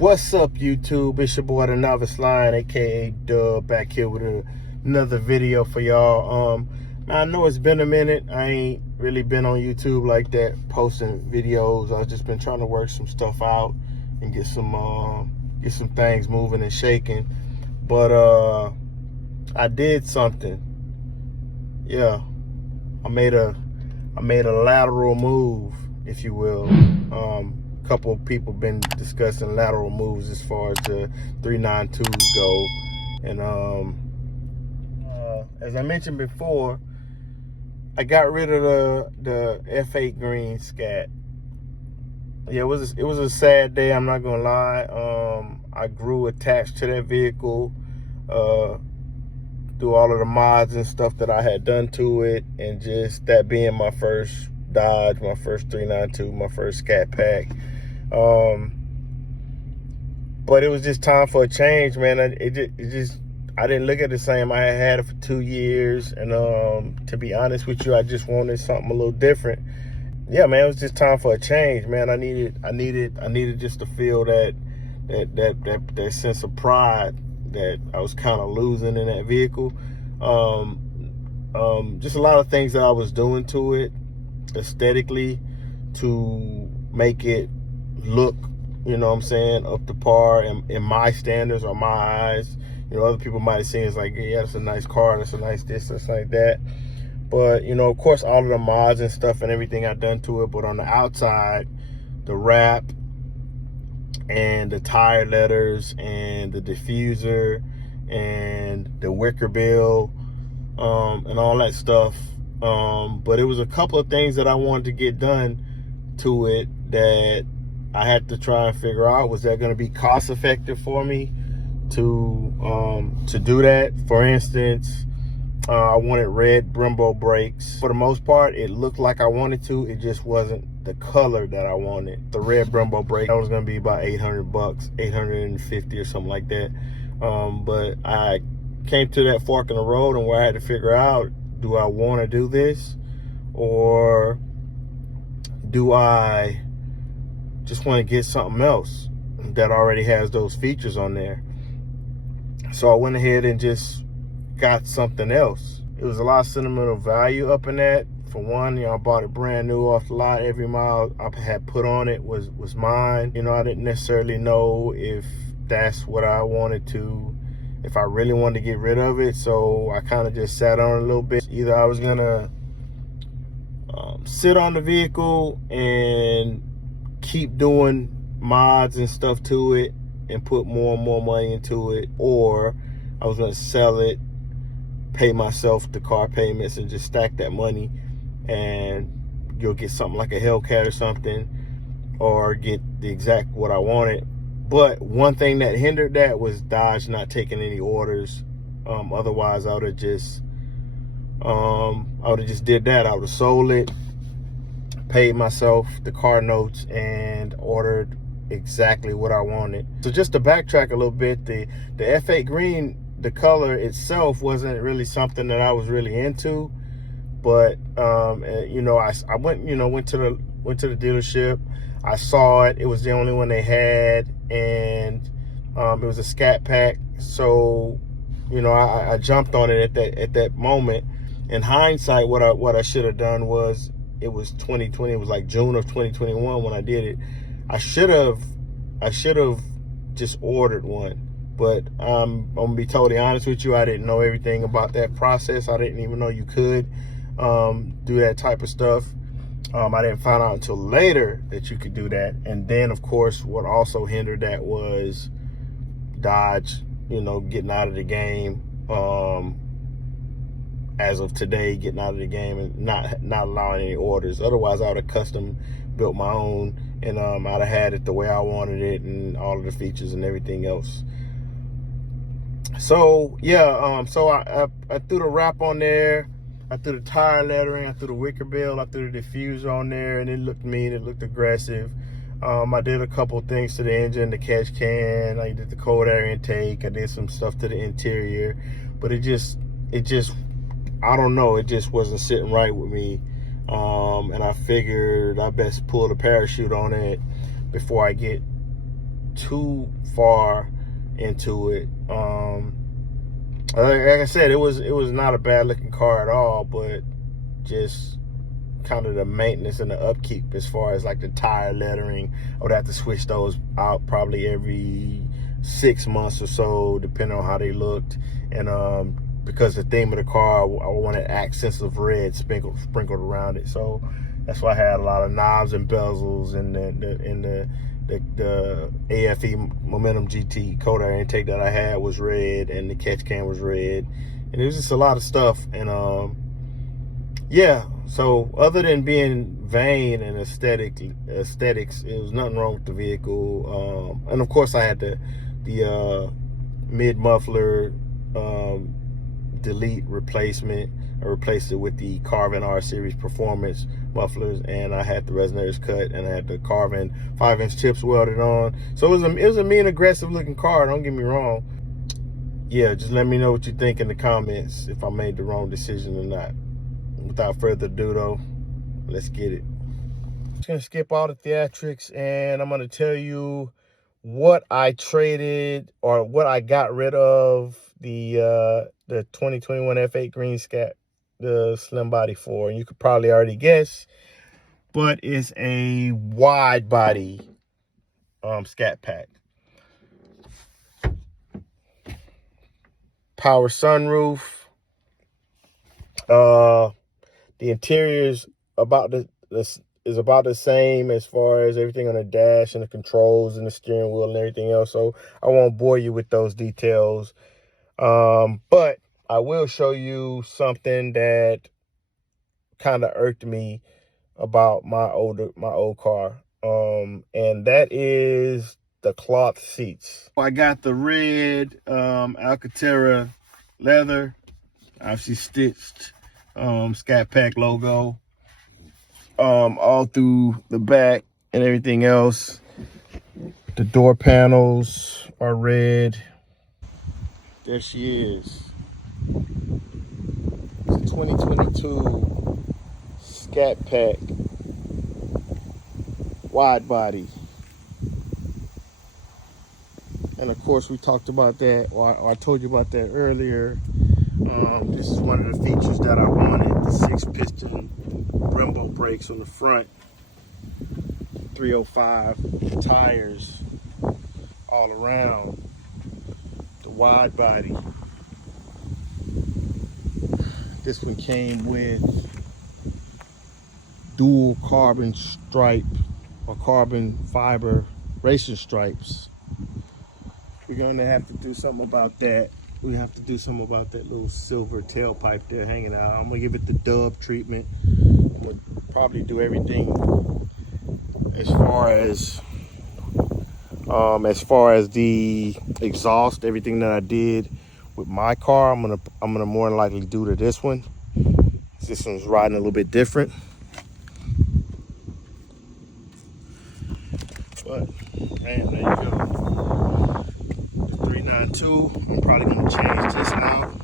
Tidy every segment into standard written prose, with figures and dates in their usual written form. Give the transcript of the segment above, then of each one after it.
What's up, YouTube? It's your boy, the Novice Lion, aka Dub, back here with another video for y'all. I know it's been a minute. I ain't really been on YouTube like that, posting videos. I've just been trying to work some stuff out and get some things moving and shaking. But I did something. Yeah, I made a lateral move, if you will. Couple of people been discussing lateral moves as far as the 392s go, and as I mentioned before, I got rid of the F8 green scat. Yeah, it was a sad day, I'm not gonna lie. I grew attached to that vehicle through all of the mods and stuff that I had done to it, and just that being my first Dodge, my first 392, my first scat pack. But it was just time for a change, man. I didn't look at it the same. I had it for 2 years, and to be honest with you, I just wanted something a little different. Yeah, man, it was just time for a change, man. I needed just to feel that sense of pride that I was kind of losing in that vehicle. Just a lot of things that I was doing to it aesthetically to make it look, you know what I'm saying, up to par in my standards or my eyes. You know, other people might have seen it's like, yeah, that's a nice car, that's a nice this, that's like that. But, you know, of course, all of the mods and stuff and everything I've done to it, but on the outside, the wrap and the tire letters and the diffuser and the wicker bill and all that stuff. But it was a couple of things that I wanted to get done to it that I had to try and figure out, was that going to be cost effective for me to do that. For instance, I wanted red Brembo brakes. For the most part, it looked like I wanted to. It just wasn't the color that I wanted. The red Brembo brake, that was going to be about $800, 850 or something like that. But I came to that fork in the road, and where I had to figure out, do I want to do this, or do I just want to get something else that already has those features on there? So I went ahead and just got something else. It was a lot of sentimental value up in that. For one, you know, I bought it brand new off the lot. Every mile I had put on it was mine. You know, I didn't necessarily know if that's what I wanted to, if I really wanted to get rid of it. So I kind of just sat on it a little bit. Either I was gonna sit on the vehicle and keep doing mods and stuff to it and put more and more money into it, or I was going to sell it, pay myself the car payments, and just stack that money, and you'll get something like a Hellcat or something, or get the exact what I wanted. But one thing that hindered that was Dodge not taking any orders. Otherwise I would have just did that. I would have sold it, paid myself the car notes, and ordered exactly what I wanted. So just to backtrack a little bit, the F8 green, the color itself wasn't really something that I was really into. But you know, I went to the dealership. I saw it. It was the only one they had, and it was a scat pack. So, you know, I jumped on it at that moment. In hindsight, what I should have done was, it was 2020. It was like June of 2021 when I did it. I should have just ordered one. But I'm gonna be totally honest with you, I didn't know everything about that process. I didn't even know you could do that type of stuff. I didn't find out until later that you could do that. And then, of course, what also hindered that was Dodge, you know, getting out of the game. As of today, getting out of the game and not allowing any orders. Otherwise, I would have custom built my own, and I'd have had it the way I wanted it, and all of the features and everything else. So yeah, so I threw the wrap on there, I threw the tire lettering, I threw the wicker bill, I threw the diffuser on there, and it looked mean, it looked aggressive. I did a couple things to the engine, the catch can, I did the cold air intake, I did some stuff to the interior, but it just I don't know, it just wasn't sitting right with me. And I figured I best pull the parachute on it before I get too far into it. Like I said, it was not a bad looking car at all, but just kind of the maintenance and the upkeep as far as like the tire lettering. I would have to switch those out probably every 6 months or so, depending on how they looked. And because the theme of the car, I wanted accents of red sprinkled around it, so that's why I had a lot of knobs and bezels, and the AFE Momentum GT Coda intake that I had was red, and the catch can was red, and it was just a lot of stuff. And yeah, so other than being vain and aesthetics, it was nothing wrong with the vehicle. And of course I had the mid muffler delete replacement. I replaced it with the Carvin R Series Performance mufflers, and I had the resonators cut, and I had the Carvin 5-inch tips welded on. So it was a mean, aggressive looking car, don't get me wrong. Yeah, just let me know what you think in the comments, if I made the wrong decision or not. Without further ado though, let's get it. I'm just gonna skip all the theatrics, and I'm gonna tell you what I traded, or what I got rid of the 2021 F8 Green Scat, the slim body for. And you could probably already guess, but it's a wide body Scat Pack. Power sunroof. The interior is about the same as far as everything on the dash and the controls and the steering wheel and everything else, so I won't bore you with those details. But I will show you something that kind of irked me about my old car, and that is the cloth seats. I got the red Alcantara leather, obviously stitched Scat Pack logo all through the back and everything else. The door panels are red. There she is. It's a 2022 Scat Pack wide body. And of course we talked about that, or I told you about that earlier. This is one of the features that I wanted, the 6-piston Brembo brakes on the front, 305 tires all around, the wide body. This one came with dual carbon stripe or carbon fiber racing stripes. We're gonna have to do something about that. We have to do something about that little silver tailpipe there hanging out. I'm gonna give it the dub treatment. We'll probably do everything as far as the exhaust, everything that I did with my car, I'm gonna more than likely do to this one. This one's riding a little bit different. But man, there you go. The 392. I'm probably gonna change this out.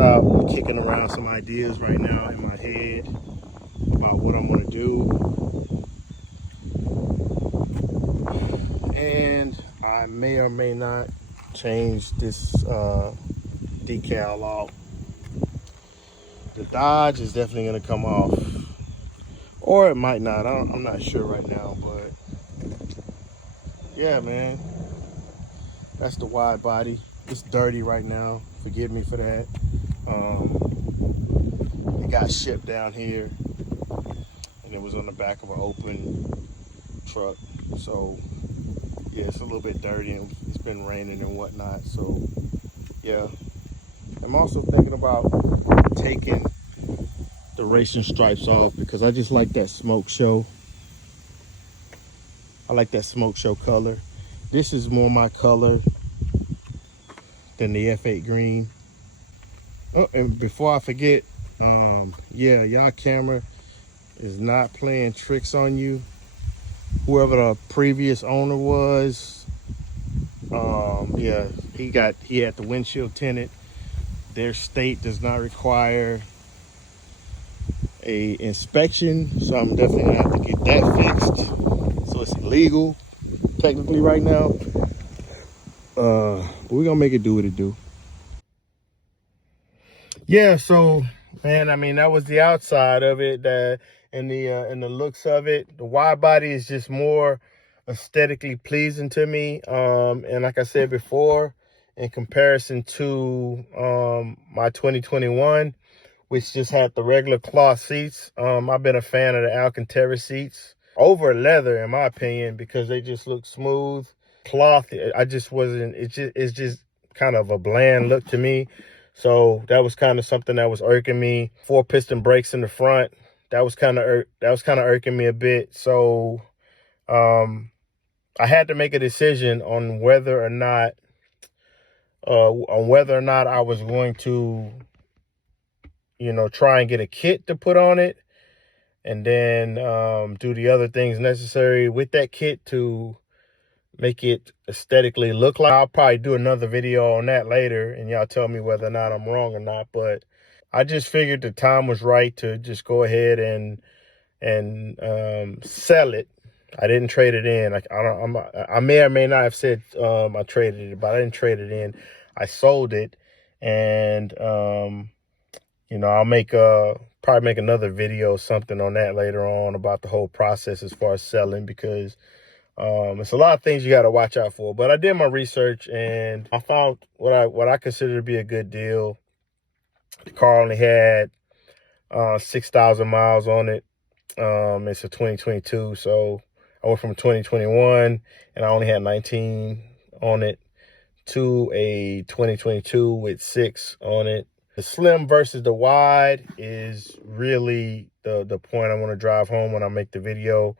I'm kicking around some ideas right now in my head about what I'm gonna do. And I may or may not change this decal off. The Dodge is definitely gonna come off, or it might not. I'm not sure right now, but yeah, man, that's the wide body. It's dirty right now, forgive me for that. It got shipped down here, and it was on the back of an open truck, so yeah, it's a little bit dirty, and it's been raining and whatnot. So yeah, I'm also thinking about taking the racing stripes off, because I just like that smoke show. I like that smoke show color. This is more my color than the F8 green. Oh, and before I forget, yeah, y'all camera is not playing tricks on you. Whoever the previous owner was, yeah, he had the windshield tinted. Their state does not require a inspection, so I'm definitely gonna have to get that fixed. So it's illegal. technically right now. We're gonna make it do what it do. Yeah, so man, I mean that was the outside of it, and the looks of it. The wide body is just more aesthetically pleasing to me. And like I said before, in comparison to my 2021, which just had the regular cloth seats, I've been a fan of the Alcantara seats over leather, in my opinion, because they just look smooth. Cloth, I just wasn't. It's just kind of a bland look to me. So that was kind of something that was irking me. 4-piston brakes in the front. That was kind of irking me a bit. So I had to make a decision on whether or not I was going to, try and get a kit to put on it, and then do the other things necessary with that kit to make it aesthetically look like. I'll probably do another video on that later, and y'all tell me whether or not I'm wrong or not. But I just figured the time was right to just go ahead and sell it. I didn't trade it in. I may or may not have said I traded it, but I didn't trade it in. I sold it, and I'll probably make another video or something on that later on about the whole process as far as selling, because it's a lot of things you got to watch out for. But I did my research and I found what I consider to be a good deal. The car only had 6,000 miles on it. It's a 2022, so I went from 2021 and I only had 19 on it to a 2022 with 6 on it. The slim versus the wide is really the point I want to drive home when I make the video,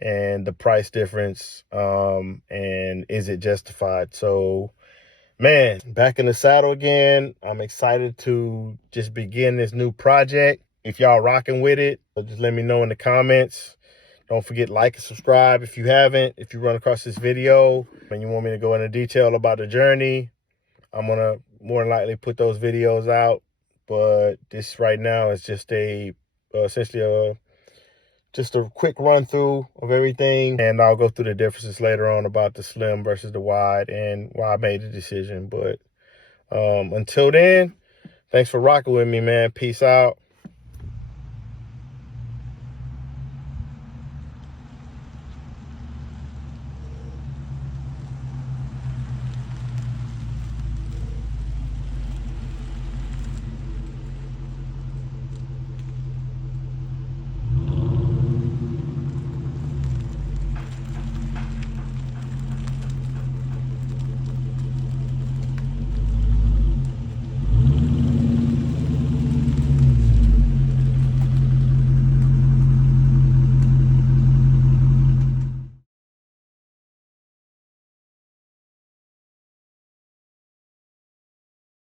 and the price difference, and is it justified? So, man, back in the saddle again. I'm excited to just begin this new project. If y'all rocking with it, just let me know in the comments. Don't forget, like and subscribe if you haven't. If you run across this video and you want me to go into detail about the journey, I'm gonna more than likely put those videos out. But this right now is just essentially just a quick run through of everything, and I'll go through the differences later on about the slim versus the wide and why I made the decision. But until then, thanks for rocking with me, man. Peace out.